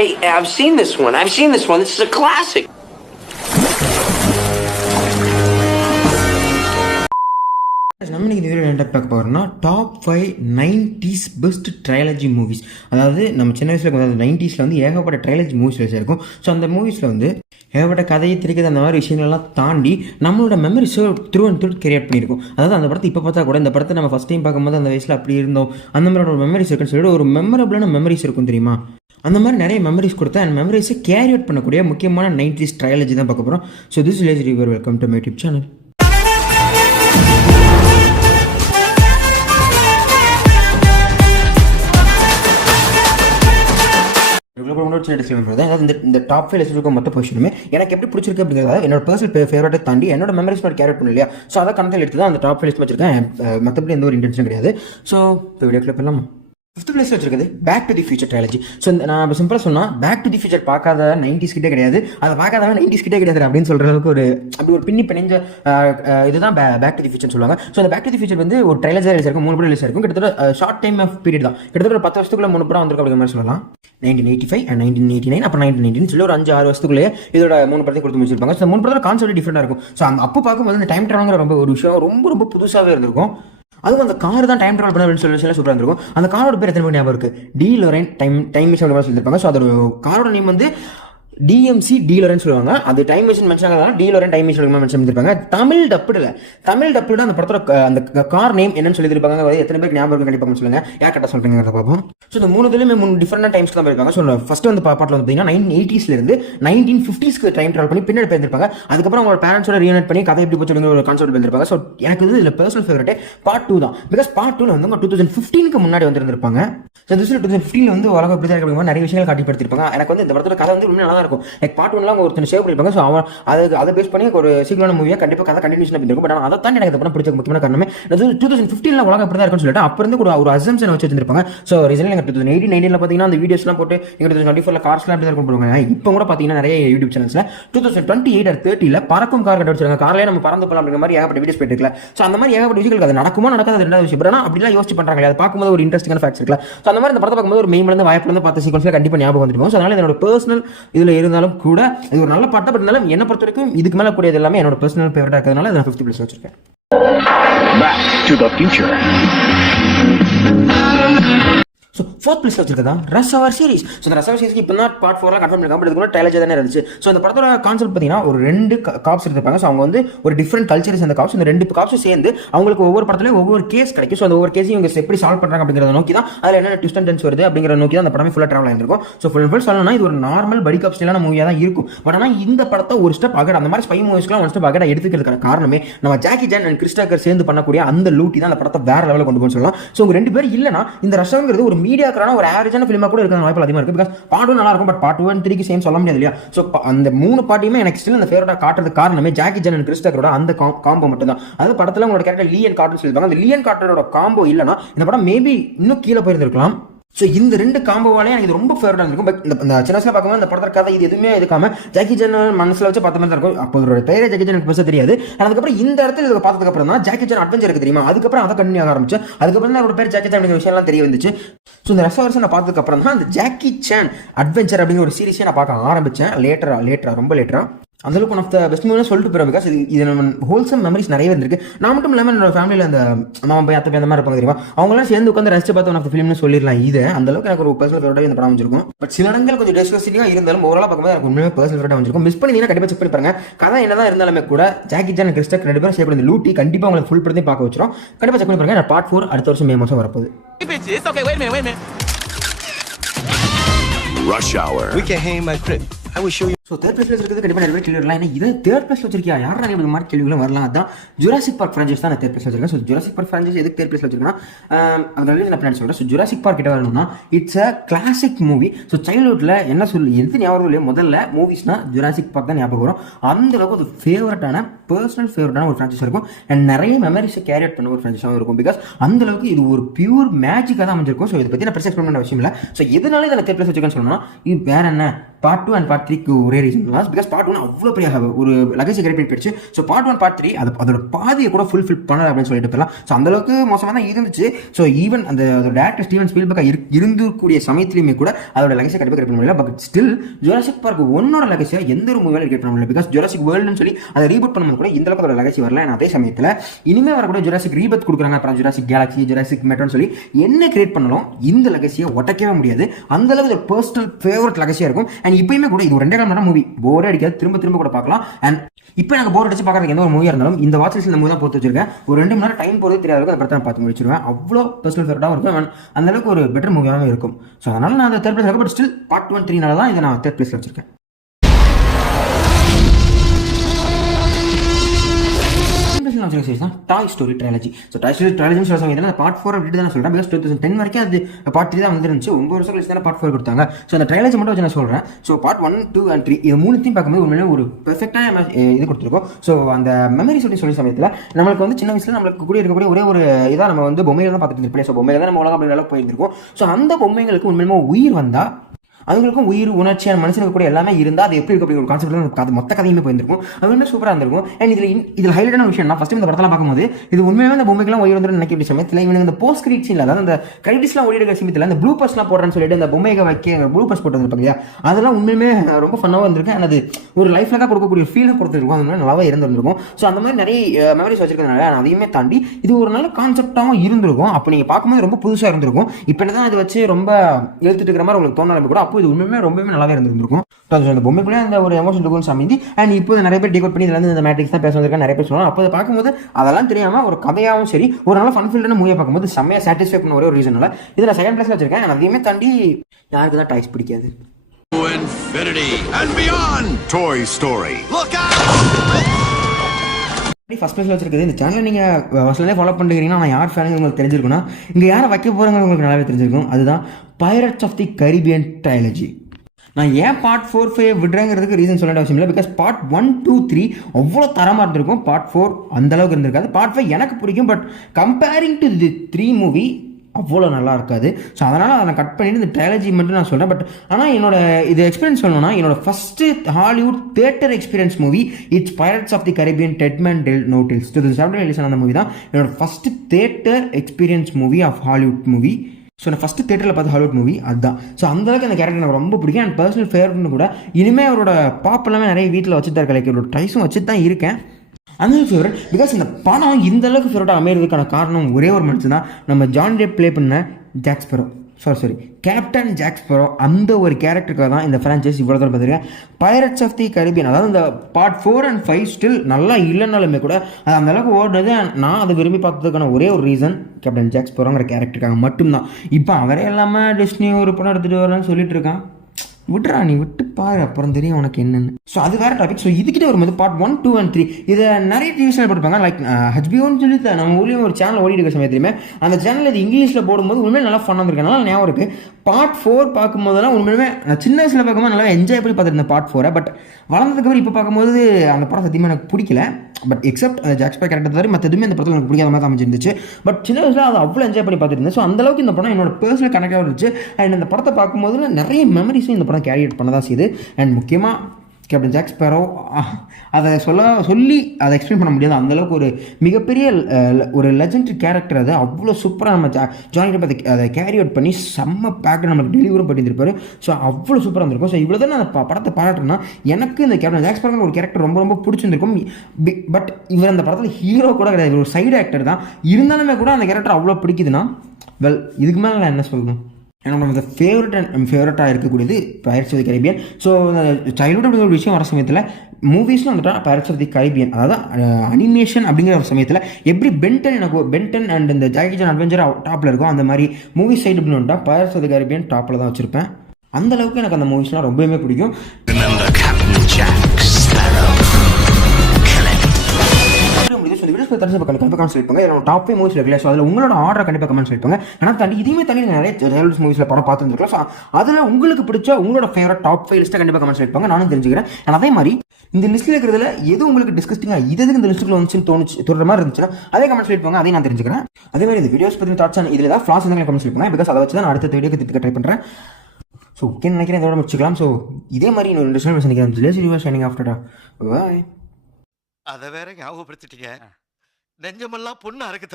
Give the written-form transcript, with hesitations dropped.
Hey, I've seen this one. This is a classic. நம்ம இன்னைக்கு இந்த வீடியோ என்ன பார்க்க போகிறோம்னா top 5 90s best trilogy movies. அதாவது நம்ம சின்ன வயசில் அதாவது 90ஸ்ல வந்து ஏகப்பட்ட ட்ரையாலஜி மூவிஸ் வச்சிருக்கும். ஸோ அந்த மூவிஸில் வந்து ஏகப்பட்ட கதையை திரிக்கிறது அந்த மாதிரி விஷயங்கள்லாம் தாண்டி நம்மளோட மெமரிஸை த்ரூ அண்ட் த்ரூ கிரியேட் பண்ணியிருக்கும். அதாவது அந்த படத்தை இப்போ பார்த்தா கூட இந்த படத்தை நம்ம ஃபஸ்ட் டைம் பார்க்கும்போது அந்த வயசில் அப்படி இருந்தோம், அந்த மாதிரியான ஒரு மெமரிஸ் இருக்குன்னு சொல்லிட்டு ஒரு மெமரபிளான மெமரிஸ் இருக்கும் தெரியுமா. அந்த மாதிரி நிறைய மெமரிஸ் கொடுத்தா அண்ட் மெமரிஸை கேரி அவுட் பண்ணக்கூடிய முக்கியமான 90s ட்ரையாலஜி தான் பார்க்க போகிறோம். So this is river. Welcome to my YouTube channel. இந்த டாப் 5 லிஸ்ட் இருக்க மொத்த பொசிஷனுமே எனக்கு எப்படி பிடிச்சிருக்கு அப்படிங்கிறத என்னோட பர்சனல் ஃபேவரட்டை தாண்டி என்னோட மெமரிஸ் கேரி பண்ண இல்லையா. ஸோ அதை கணக்கில் எடுத்து தான் அந்த டாப் 5 லிஸ்ட் வச்சிருக்கேன். மற்றபடி எந்த ஒரு இன்டென்ஷன் கிடையாது. ஸோ இப்போ வீடியோக்குள்ள போயிடலாமா. 5th பிளேஸ்ல வச்சிருக்குது back to the future trilogy. So நான் சிம்பிளாக சொன்னால் பேக் டு தி ஃபியூச்சர் பார்க்காத 90s கிட்டே கிடையாது, அதை பார்க்காதவன் 90s கிட்டே கிடையாது அப்படின்னு சொல்கிற அளவுக்கு ஒரு அப்படி ஒரு பின்னி பிணைஞ்ச இதுதான் பேக் டு தி ஃபியூச்சர் சொல்லுவாங்க. ஸோ அந்த பேக் டு தி ஃபியூச்சர் வந்து ஒரு ட்ரைலர் ரிலீஸ் இருக்கும், 3 படம் ரிலீஸ் இருக்கும். கிட்டத்தட்ட ஷார்ட் டைம் ஆஃப் பீரியட் தான், கிட்டத்தட்ட ஒரு 10 வருஷத்துக்குள்ள 3 படம் வந்திருக்கும் அப்படிங்கிற மாதிரி சொல்லலாம். 1985 அண்ட் 1989 அப்புறம் 1919 சொல்லி ஒரு 5-6 வருஷத்துக்குள்ளே இதோட 3 படத்தை கொடுத்து முடிச்சிருப்பாங்க. ஸோ 3 படத்தோட கான்செப்ட் டிஃப்ரெண்டாக இருக்கும். ஸோ அப்போ பார்க்கும்போது இந்த டைம் ட்ராவல்ங்கிற ரொம்ப ஒரு விஷயம் ரொம்ப புதுசாகவே இருந்திருக்கும். அதுவும் அந்த கார் தான் டைம் ட்ராவல் பண்ண அப்படின்னு சொல்லி சூப்பராக இருந்திருக்கும். அந்த காரோட பேர் எத்தனை ஞாபகம் இருக்கு, டிலோரன் டைம் மிஷின் சொல்லியிருப்பாங்க. ஸோ அதோட காரோட நேம் வந்து டிஎம்சி டீலோரன் சொல்லுவாங்க. அது time machine mention DeLorean time machine mention பண்ணிருப்பாங்க. தமிழ் டப்புல அந்த படத்தோட அந்த கார் நேம் என்னன்னு சொல்லியிருப்பாங்க. எத்தனை பேருக்கு ஞாபகம் இருக்கு கண்டிப்பாக சொல்லுங்க, யார் கரெக்டாக சொல்றீங்க பார்ப்போம். ஸோ இந்த 3 இதுலையுமே 3 டிஃபரெண்ட் டைம்ஸ் தான் போயிருப்பாங்க. ஸோ ஃபர்ஸ்ட் வந்து பாட்டில் வந்து பார்த்தீங்கன்னா 1980s இருந்து 1950s டைம் ட்ராவல் பண்ணி பின்னாடி போயிருப்பாங்க. அதுக்கப்புறம் அவங்களோட பேரண்ட்ஸோட ரீயூனைட் பண்ணி கதை எப்படி போச்சு ஒரு கான்செப்ட் போயிருப்பாங்க. ஸோ எனக்கு வந்து இதில் பர்சனல் ஃபேவரட் பார்ட் 2 தான். பிகாஸ் பார்ட் 2ல வந்து 2015க்கு முன்னாடி வந்துருப்பாங்க. ஸோ 2015 வந்து உலகம் எப்படி தான் இருக்க நிறைய விஷயங்கள் காட்டிப்படுத்திருப்பாங்க. எனக்கு வந்து இந்த படத்தோட கதை வந்து ரொம்ப நல்லா இருக்கும். லைக் பார்ட் 1 ஒருத்தர் சேவ் பண்ணிருப்பாங்க. ஸோ அவன் அதை பேஸ் பண்ணி ஒரு சீக்கிரமான மூவியாக கண்டிப்பாக கதை கண்டினியூஷன் இருக்கும். பட் அதை தாண்டி எனக்கு இந்த படம் பிடிச்ச முக்கியமான காரணமே 2015 உலகம் எப்படி தான் இருக்குன்னு சொல்லிட்டு அப்போ இருந்து ஒரு அசம்ஷன் வச்சு வச்சிருப்பாங்க. ஸோ ரீசன்லி 2018-19 பார்த்தீங்கன்னா அந்த வீடியோஸ்லாம் போட்டு எங்க 2024 கார்ஸ்லாம் எப்படி தான் இருக்கும் போடுவாங்க. இப்போ கூட பார்த்தீங்கன்னா நிறைய யூடியூப் சேனல்ஸ்ல 2028 or 30 பறக்கும் கார் கண்டுபிடிச்சாங்க, கார்லேயே நம்ம பறந்து போகலாம் அப்படிங்கிற மாதிரி ஏகப்பட்ட வீடியோஸ் போயிட்டு இருக்கல. ஸோ அந்த மாதிரி ஏகப்பட்ட விஷயங்கள் அது நடக்குமா நடக்காது ரெண்டாவது விஷயம். பட் ஆனால் அப்படிலாம் யோசிச்சு பண்றாங்க, அதை பார்க்கும்போது ஒரு இன்ட்ரெஸ்டிங்கான ஃபேக்ட்ஸ் இருக்குல்ல. ஸோ அந்த மாதிரி இந்த படத்தை பார்க்கும்போது ஒரு மெயின்லேருந்து வாய்ப்புலேருந்து பார்த்த சீக்வன்ஸ்ல கண்டிப்பாக ஞாபகம் வந்துருக்கும். ஸோ அதனால என்னோட பர்சனல் இதில் இருந்தாலும் கூட இது ஒரு நல்ல பாட்டா. பட் இருந்தாலும் என்ன பொறுத்த வரைக்கும் இதுக்கு மேலே கூடியது எல்லாமே என்னோட பர்சனல் ஃபேவரட்டா இருக்கிறதுனால இதை 5th பிளேஸ் வச்சிருக்கேன். Back to the Future. So 4th place வச்சிருக்கதா ரஷ் அவர் சீரிஸ். ஸோ இந்த ரஷ் அவர் சீரிஸ்க்கு இப்போ தான் பார்ட் 4 கன்ஃபார்ம் பண்ணிருக்காங்க. பட் இதுக்கு கூட ட்ரைலர் தானே இருந்துச்சு. ஸோ இந்த படத்தோட கான்செப்ட் பார்த்தீங்கன்னா ஒரு 2 காப்ஸ் இருப்பாங்க. ஸோ அவங்க வந்து ஒரு டிஃப்ரெண்ட் கல்ச்சர்ஸ் அந்த காப்ஸ், இந்த 2 காப்ஸும் சேர்ந்து அவங்களுக்கு ஒவ்வொரு படத்துலையும் ஒவ்வொரு கேஸ் கிடைக்கும். ஸோ அந்த ஒவ்வொரு கேஸையும் இவங்க எப்படி சால்வ் பண்ணுறாங்க அப்படிங்கிறத நோக்கி தான் அதில் என்ன ட்விஸ்ட் அண்ட் டர்ன்ஸ் வருது அப்படிங்கிற நோக்கி தான் அந்த படமே ஃபுல்லாக ட்ராவல் ஆயிருக்கும். ஸோ ஃபுல் சொல்லணும்னா இது ஒரு நார்மல் படி காப் ஸ்டைலான மூவியாக தான் இருக்கும். பட் ஆனால் இந்த படத்தை ஒரு ஸ்டெப் அகட, அந்த மாதிரி ஸ்பை மூவிஸ்க்குலாம் ஒரு ஸ்டெப் அகட எடுத்துக்கிறதுக்கான காரணமே நம்ம ஜாக்கி சான் அண்ட் கிறிஸ் டக்கர் சேர்ந்து பண்ணக்கூடிய அந்த லூட்டி தான் அந்த படத்தை வேற லெவலில் கொண்டு போய் சொல்லலாம். ஸோ உங்க 2 பேர் இல்லைனா இந்த ரஷ்ங்கிறது ஒரு மீடியாக்கான ஒரு ஆவரேஜான ஃபிலிமா கூட இருக்கிற வாய்ப்பு அதிகமாக இருக்கு. பிகாஸ் பார்ட் 1 நல்லா இருக்கும், பட் பார்ட் 2 and 3 சேம் சொல்ல முடியாது இல்லையா. ஸோ அந்த 3 பார்ட்டியுமே எனக்கு ஸ்டில் அந்த ஃபேவரட்டா காட்டுறது காரணமே ஜாக்கி சான் அண்ட் கிறிஸ் டக்கரோட அந்த காம்போ மட்டும் தான். அது படத்தில் உங்களோட கேரக்டர் லீ அண்ட் கார்ட்டர் சொல்லியிருப்பாங்க. அந்த லீ அண்ட் கார்ட்டரோட காம்போ இல்லைனா இந்த படம் மேபி இன்னும் கீழே போயிருந்திருக்கலாம். ஸோ இந்த 2 காம்போவாலே எனக்கு ரொம்ப ஃபேவரட்டாக இருக்கும். பட் இந்த சின்ன வயசுல பார்க்கும்போது இந்த படத்தோட கதை இது எதுவுமே எடுக்காம ஜாக்கி சான் மனசில் வச்சு பார்த்த மாதிரி தான் இருக்கும். அப்போ ஒரு பேரே ஜாக்கி சான் எனக்கு பெருசாக தெரியாது. அதுக்கப்புறம் இந்த இடத்துல இதை பார்த்ததுக்கு அப்புறம் தான் ஜாக்கி சான் அட்வென்ச்சர் இருக்கு தெரியுமா, அதுக்கப்புறம் அதை கண்டினியூ ஆக ஆரம்பிச்சு. அதுக்கப்புறம் தான் ஒரு பேர் ஜாக்கி சான் அப்படிங்கிற விஷயம்லாம் தெரிய வந்துச்சு. ஸோ இந்த ரெஸ்ட் நான் பார்த்ததுக்கு அப்புறம் தான் அந்த ஜாக்கி சான் அட்வென்ச்சர் அப்படிங்கிற ஒரு சீரிஸை நான் பார்க்க ஆரம்பிச்சேன். ரொம்ப லேட்டரா அந்த அளவுக்கு ஒன் ஆஃப் த பெஸ்ட் மூவின்னு சொல்லிட்டு போகிறோம். பிகாஸ் இது நம்ம ஹோல்சம் மெமரிஸ் நிறைய இருந்திருக்கு. நான் மட்டும் இல்லாமல் என்னோட ஃபேமிலியில் அந்த மாமா போய் அத்தை அந்த மாதிரி இருப்பாங்க தெரியுமா, அவங்களாம் சேர்ந்து உட்காந்து ரசிச்சு பார்த்து ஒன் ஆஃப் த ஃபிலிம்னு சொல்லிடலாம். இது அந்த அளவுக்கு எனக்கு ஒரு பர்சனல் ஃபேவரட்டாக இந்த படம் வச்சிருக்கும். பட் சில இடங்கள் கொஞ்சம் டிஸ்கஸ்டிங்காக இருந்தாலும் ஓவராலாக பார்க்கும்போது எனக்கு உண்மையாக பர்சனல் ஃபேவரட்டாக வச்சிருக்கும். மிஸ் பண்ணிங்கன்னா கண்டிப்பாக செக் பண்ணி பாருங்க. கதை என்னதான் இருந்தாலுமே கூட ஜாக்கி சான் கிறிஸ் டக்கர் 2 பேரும் சேர்ந்து இந்த லூட்டி கண்டிப்பாக உங்களுக்கு ஃபுல் படத்தையும் பார்க்க வச்சிரும். கண்டிப்பாக செக் பண்ணி பாருங்க. பார்ட் 4 அடுத்த வருஷம் மே மாதம் வரப்போகுது. Rush Hour. We can hang my crib. I will show you. So 3rd பிளேஸ்ல இருக்கிறது கண்டிப்பாக நிறைய கேள்வி வரலாம். ஏன்னா இதை 3rd பிளேஸ்ல வச்சிருக்கியா யாரும் நிறைய மாதிரி கேள்விகளும் வரலாம். அதான் ஜுராசிக் பார்க் ஃப்ரான்ச்சைஸ் தான் நான் 3rd பிளேஸ்ல வச்சிருக்கேன். ஸோ ஜுராசிக் பார்க் ஃப்ரான்ச்சைஸ் எதுக்கு 3rd பிளேஸ்ல வச்சிருக்கேன்னா அதனால நான் பின்னாடி சொல்கிறேன். ஸோ ஜுராசிக் பார்க் கிட்ட வரணும்னா it's a classic movie. So சைல்ட்ஹுட்ல என்ன சொல்லி எது ஞாபகம் இல்லையோ முதல்ல மூவிஸ்னா ஜுராசிக் பார்க் தான் ஞாபகம் வரும். அந்த அளவுக்கு ஒரு ஃபேவரட்டான பர்சனல் ஃபேவரட்டான ஒரு ஃப்ரான்ச்சைஸ் இருக்கும். அண்ட் நிறைய மெமரிஸை கேரி அவுட் பண்ண ஒரு ஃப்ரான்ச்சைஸாகவும் இருக்கும். பிகாஸ் அந்த அளவுக்கு இது ஒரு பியூர் மேஜிக்காக தான் அமைஞ்சிருக்கும். ஸோ இதை பற்றி நான் பெருசாக எக்ஸ்பிளைன் பண்ண விஷயம் இல்லை. ஸோ எதனால இதை 3rd பிளேஸ் வச்சிருக்கேன்னு சொல்லணும்னா இது வேற என்ன பார்ட் 2 அண்ட் பார்ட் 3க்கு ஒரே ஒரே ரீசன் தான், பிகாஸ் பார்ட் 1 அவ்வளோ பெரிய ஒரு லெகசி கிரியேட் போயிடுச்சு. ஸோ பார்ட் 1 பார்ட் 3 அதோட பாதியை கூட ஃபுல்ஃபில் பண்ணல அப்படின்னு சொல்லிட்டு போயிடலாம். ஸோ அந்தளவுக்கு மோசமாக தான் இருந்துச்சு. ஸோ ஈவன் அந்த டேரக்டர் ஸ்டீவன் ஸ்பீல்பர்க் இருந்துக்கூடிய சமயத்திலுமே கூட அதோட லெகசி கண்டிப்பாக கிரியேட் பண்ண முடியல. பட் ஸ்டில் ஜுராசிக் பார்க் 1ஓட லெகசியை எந்த ஒரு மூவியாலும் கிரியேட் பண்ண முடியல. பிகாஸ் ஜுராசிக் வேர்ல்டுன்னு சொல்லி அதை ரீபூட் பண்ணும்போது கூட இந்த அளவுக்கு அதோட லெகசி வரல. அதே சமயத்தில் இனிமேல் வரக்கூட ஜுராசிக் ரீபத் கொடுக்குறாங்க, அப்புறம் ஜுராசிக் கேலக்ஸி, ஜுராசிக் மெட்ரோன்னு சொல்லி என்ன கிரியேட் பண்ணாலும் இந்த லெகசியை ஒட்டக்கவே முடியாது. அந்த அளவுக்கு ஒரு பர்சனல் ஃபேவரட் லெகசியாக இருக்கும். அண்ட் இப்பயுமே கூட இது ஒரு 2.5 மணி நேரம் மூவி, போரே அடிக்காது, திரும்ப கூட பார்க்கலாம். அண்ட் இப்போ எனக்கு போர் அடிச்சு பார்க்குறதுக்கு எந்த ஒரு மூவியாக இருந்தாலும் இந்த வாட்ச் லிஸ்ட் இந்த மூவி தான் போட்டு வச்சிருக்கேன். ஒரு 2 மணி நேரம் டைம் போகிறது தெரியாத அதை பற்றி பார்த்து முடிச்சிருவேன். அவ்வளோ பர்சனல் ஃபேவரட்டாகவும் இருக்கும், அந்த அளவுக்கு ஒரு பெட்டர் மூவியாகவும் இருக்கும். ஸோ அதனால நான் அந்த தேர்ட் பிளேஸ் இருக்கேன். பட் ஸ்டில் பார்ட் 1, 3 தான் இதை நான் தேர்ட் பிளேஸில் வச்சிருக்கேன். டாய் ஸ்டோரி ட்ரைலஜி. ஸோ டாய் ஸ்டோரி ட்ரைலஜின்னு சொல்ல சமயத்தில் பார்ட் 4 அப்படி தான் சொல்கிறேன். பிகாஸ் 2010 வரைக்கும் அது பார்ட் 3 தான் வந்துருந்துச்சு. 9 வருஷம் கழிச்சு தான் பார்ட் 4 கொடுத்தாங்க. ஸோ அந்த ட்ரைலஜி மட்டும் வச்சு நான் சொல்கிறேன். ஸோ பார்ட் 1, 2 and 3 இது மூணுத்தையும் பார்க்கும்போது உண்மையிலே ஒரு பெர்ஃபெக்டான இது கொடுத்துருக்கோம். ஸோ அந்த மெமரி சொல்லி சமயத்தில் நம்மளுக்கு வந்து சின்ன வயசில் நம்மளுக்கு கூட இருக்கக்கூடிய ஒரே ஒரு இதாக நம்ம வந்து பொம்மைகள் தான் பார்த்துட்டு இருப்போம். ஸோ பொம்மைகள் தான் நம்ம உலகம் அப்படின்ற அளவுக்கு போயிருந்திருக்கும். ஸோ அந்த பொம்மைகளுக்கு உண்மையிலுமே உயிர் வந்தால் அதுங்களுக்கும் உயிர், உணர்ச்சியான மனுஷனுக்கு கூட எல்லாமே இருந்தால் அது எப்படி இருக்கும் அப்படிங்கிற ஒரு கான்செப்ட் மொத்த கதையுமே போயிருக்கும். அது வந்து சூப்பராக இருந்திருக்கும். அண்ட் இதில் ஹைலைட்டான விஷயம் நான் ஃபஸ்ட்டு இந்த படத்தில் பார்க்கும்போது இது உண்மையாக இந்த பொம்மைக்கெல்லாம் உயிர் வந்து நினைக்கிற சமயத்தில் இவங்க இந்த போஸ்ட் கிரெடிட் சீனில், அதாவது அந்த கிரெடிட்ஸ்லாம் ஓடிடுற சமயத்தில் அந்த ப்ளூபர்ஸ்லாம் போடுறேன்னு சொல்லிட்டு அந்த பொம்மையை வைக்க ப்ளூபர்ஸ் போட்டு வந்துருப்பாங்க இல்லையா, அதெல்லாம் உண்மையுமே ரொம்ப ஃபன்னாக இருந்திருக்கு. அண்ட் அது ஒரு லைஃப்லாக கொடுக்கக்கூடிய ஃபீலும் கொடுத்துருக்கும். அது மாதிரி நல்லாவே இருந்திருக்கும். ஸோ அந்த மாதிரி நிறைய மெமரிஸ் வச்சிருக்கிறதுனால அதையுமே தாண்டி இது ஒரு நல்ல கான்செப்டாகவும் இருந்திருக்கும். அப்போ நீங்கள் பார்க்கும்போது ரொம்ப புதுசாக இருந்திருக்கும். இப்போ என்ன தான் இது வச்சு ரொம்ப எழுத்துட்டு இருக்கிற மாதிரி உங்களுக்கு தோணாலும் கூட அப்போ இது உண்மையுமே ரொம்பவே நல்லாவே இருந்திருக்கும். அந்த பொம்மைக்குள்ளே அந்த ஒரு எமோஷன் இருக்கும் சமைதி. அண்ட் இப்போ நிறைய பேர் டீகோட் பண்ணி இதில் இந்த மேட்ரிக்ஸ் தான் பேச வந்திருக்காங்க நிறைய பேர் சொல்லுவாங்க. அப்போ அதை பார்க்கும்போது அதெல்லாம் தெரியாமல் ஒரு கதையாகவும் சரி ஒரு நல்ல ஃபன்ஃபில்டான மூவியை பார்க்கும்போது செம்மையாக சாட்டிஸ்ஃபை பண்ண ஒரே ஒரு ரீசனால இதில் செகண்ட் பிளேஸில் வச்சிருக்கேன். அதையுமே தாண்டி யாருக்கு தான் டாய்ஸ் பிடிக்காது. Infinity and beyond. Toy Story. Look out! First பிளேஸில் வச்சிருக்குது. இந்த சேனலை நீங்கள் ஃபர்ஸ்ட்லேயே ஃபாலோ பண்ணிக்கிறீங்கன்னா நான் யார் ஃபேனுங்க உங்களுக்கு தெரிஞ்சிருக்குன்னா இங்கே யாரை வைக்க போகிறாங்க உங்களுக்கு நல்லாவே தெரிஞ்சிருக்கும். அதுதான் pirates of the Caribbean trilogy. நான் ஏன் பார்ட் 4, 5 விடுறேங்கிறதுக்கு ரீசன் சொல்ல வேண்டிய அவசியம் இல்லை. பிகாஸ் பார்ட் 1, 2, 3 அவ்வளோ தரமாக இருந்திருக்கும். பார்ட் 4 அந்தளவுக்கு இருந்திருக்காது. பார்ட் 5 எனக்கு பிடிக்கும். But comparing to the 3 movie அவ்வளோ நல்லா இருக்காது. ஸோ அதனால் அதை கட் பண்ணிட்டு இந்த ட்ரைலஜி மட்டும் நான் சொல்கிறேன். பட் ஆனால் என்னோட இது எக்ஸ்பீரியன்ஸ் சொல்லணும்னா என்னோட first Hollywood theatre experience movie it's pirates of the Caribbean dead men tell no tales 2007 release ஆன அந்த மூவி தான் என்னோட first theatre experience movie of Hollywood movie. So நான் ஃபஸ்ட்டு தேட்டரில் பார்த்து ஹாலிவுட் மூவி அதுதான். ஸோ அந்தளவுக்கு அந்த கேரக்டர் எனக்கு ரொம்ப பிடிக்கும். அண்ட் பர்சனல் ஃபேவரட்னு கூட இனிமேல் அவரோட பாப் எல்லாமே நிறைய வீட்டில் வச்சு தான் இருக்கேன். அவரோட ட்ரைஸும் வச்சு தான் இருக்கேன். அந்த ஃபேவரட் பிகாஸ் இந்த படம் இந்த அளவுக்கு ஃபேவரட்டாக அமைகிறதுக்கான காரணம் ஒரே ஒரு மனுஷன் தான். நம்ம ஜான் டெப் ப்ளே பண்ண Jack Sparrow, sorry captain Jack Sparrow, அந்த ஒரு கேரக்டருக்காக தான் இந்த ஃப்ரான்ச்சைஸ் இவ்வளோ தூரம் பார்த்துருக்கேன். பைரட்ஸ் ஆஃப் தி கரீபியன் அதாவது இந்த பார்ட் 4 and 5 ஸ்டில் நல்லா இல்லைனாலுமே கூட அது அந்தளவுக்கு ஓடுறது நான் அதை விரும்பி பார்த்ததுக்கான ஒரே ஒரு ரீசன் கேப்டன் ஜாக் ஸ்பேரோங்கிற கேரக்டருக்காக மட்டும்தான். இப்போ அவரே இல்லாமல் டிஸ்னி ஒரு படம் எடுத்துகிட்டு வரேன்னு சொல்லிட்டு இருக்கான். விட்டுறா, நீ விட்டு பாரு, அப்புறம் தெரியும் உனக்கு என்னென்னு. ஸோ அது வேறு டாபிக். ஸோ இதுக்கிட்ட வரும்போது பார்ட் 1, 2 and 3 இதை நிறைய டிவி சேனல் போட்டுப்பாங்க. லைக் ஹெச்பிஓன்னு சொல்லி நம்ம ஊர்லேயும் ஒரு சேனல் ஓடி இருக்க சமயத்துலையுமே அந்த சேனல் இது இங்கிலீஷில் போடும்போது உண்மையிலே நல்லா ஃபன்னாக இருக்கேன். நல்லா ஞாபகம் இருக்குது. பார்ட் 4 பார்க்கும்போதெல்லாம் உண்மையுமே நான் சின்ன வயசில் பார்க்கும்போது நல்லா என்ஜாய் பண்ணி பார்த்துருந்தேன் பார்ட் 4. பட் வளர்ந்ததுக்கப்புறம் இப்போ பார்க்கும்போது அந்த படம் சத்தியமாக எனக்கு பிடிக்கல. பட் எக்ஸப்ட் அந்த ஜாக் ஸ்பேரோ கேரக்டர் தவிர மற்ற எதுவுமே அந்த படத்தில் எனக்கு பிடிக்காத மாதிரி அமைஞ்சிருந்துச்சு. பட் சின்ன வயசில் அதை அவ்வளோ என்ஜாய் பண்ணி பார்த்துருந்தேன். ஸோ அந்தளவுக்கு இந்த படம் என்னோட பர்சனல் கனெக்டாக இருந்துச்சு. அண்ட் இந்த படத்தை பார்க்கும்போது நிறைய மெமரிஸும் இந்த படம் கேரி அவுட் பண்ணதான் செய்யுது. அண்ட் முக்கியமாக கேப்டன் ஜாக் ஸ்பேரோ அதை சொல்லி அதை எக்ஸ்பிளைன் பண்ண முடியாது. அந்தளவுக்கு ஒரு மிகப்பெரிய ஒரு லெஜெண்டரி கேரக்டர். அது அவ்வளோ சூப்பராக நம்ம ஜானி டெப் அதை கேரி அவுட் பண்ணி செம்ம பேக்கை நம்மளுக்கு டெலிவரும் பண்ணியிருப்பாரு. ஸோ அவ்வளோ சூப்பராக இருந்திருக்கும். ஸோ இவ்வளோ தான் நான் படத்தை பாராட்டுறேன்னா எனக்கு இந்த கேப்டன் ஜாக் ஸ்பேரோ ஒரு கேரக்டர் ரொம்ப ரொம்ப பிடிச்சிருந்திருக்கும். பட் இவர் அந்த படத்தில் ஹீரோ கூட கிடையாது, ஒரு சைடு ஆக்டர் தான். இருந்தாலுமே கூட அந்த கேரக்டர் அவ்வளோ பிடிக்குதுன்னா இதுக்கு மேலே நான் என்ன சொல்லணும். என்னோட அந்த ஃபேவரட்டாக இருக்கக்கூடியது pirates of the Caribbean. So childhood அப்படிங்கிற ஒரு விஷயம் வர சமயத்தில் மூவிஸ்னு வந்துட்டா பைரட்ஸ் ஆஃப் தி கரீபியன் அதாவது அனிமேஷன் அப்படிங்கிற ஒரு சமயத்தில் எப்படி பென்டன் அண்ட் இந்த ஜாக்கி சான் அட்வென்ச்சர் டாப்பில் இருக்கும் அந்த மாதிரி மூவி சைடு அப்படின்னு வந்துட்டா பைரட்ஸ் ஆஃப் தி கரீபியன் டாப்பில் தான் வச்சுருப்பேன். அந்தளவுக்கு எனக்கு அந்த மூவிஸ்லாம் ரொம்பவே பிடிக்கும். டாப் 5 மூவிஸ் இருக்குல்ல, ஸோ அதில் உங்களோட ஆர்டர் கண்டிப்பாக கமெண்ட் சொல்லிப்பாங்க. ஆனால் தாண்டி இதையுமே தாண்டி நிறைய ஹாலிவுட் மூவிஸில் படம் பார்த்துருக்கலாம். ஸோ அதில் உங்களுக்கு பிடிச்ச உங்களோட ஃபேவரட் டாப் 5 லிஸ்ட்டை கண்டிப்பாக கமெண்ட் சொல்லிப்பாங்க, நானும் தெரிஞ்சுக்கிறேன். அதே மாதிரி இந்த லிஸ்ட்டில் இருக்கிறதுல எது உங்களுக்கு டிஸ்கஸ்டிங்காக எதுக்கு இந்த லிஸ்ட்டுக்குள்ள வந்துச்சுன்னு தோணுற மாதிரி இருந்துச்சுன்னா அதே கமெண்ட் சொல்லிப்பாங்க, அதையும் நான் தெரிஞ்சுக்கிறேன். அதே மாதிரி இந்த வீடியோஸ் பற்றி தாட்ஸ் இதில் தான் ஃப்ளாஸ் கமெண்ட் சொல்லிப்பாங்க. பிகாஸ் அதை வச்சு தான் நான் அடுத்த வீடியோக்கு ட்ரை பண்ணுறேன். ஸோ ஓகே நினைக்கிறேன், இதோட முடிச்சுக்கலாம். ஸோ இதே மாதிரி இன்னொரு இன்ட்ரெஸ்டிங் நினைக்கிறேன். ஜிலேஸ் ரிவர் ஷைனிங் ஆஃப்டரா. பாய். அதை வேற ஞாபகப்படுத்திட்டீங்க. நெஞ்சமெல்லாம் பொண்ணு அறக்கு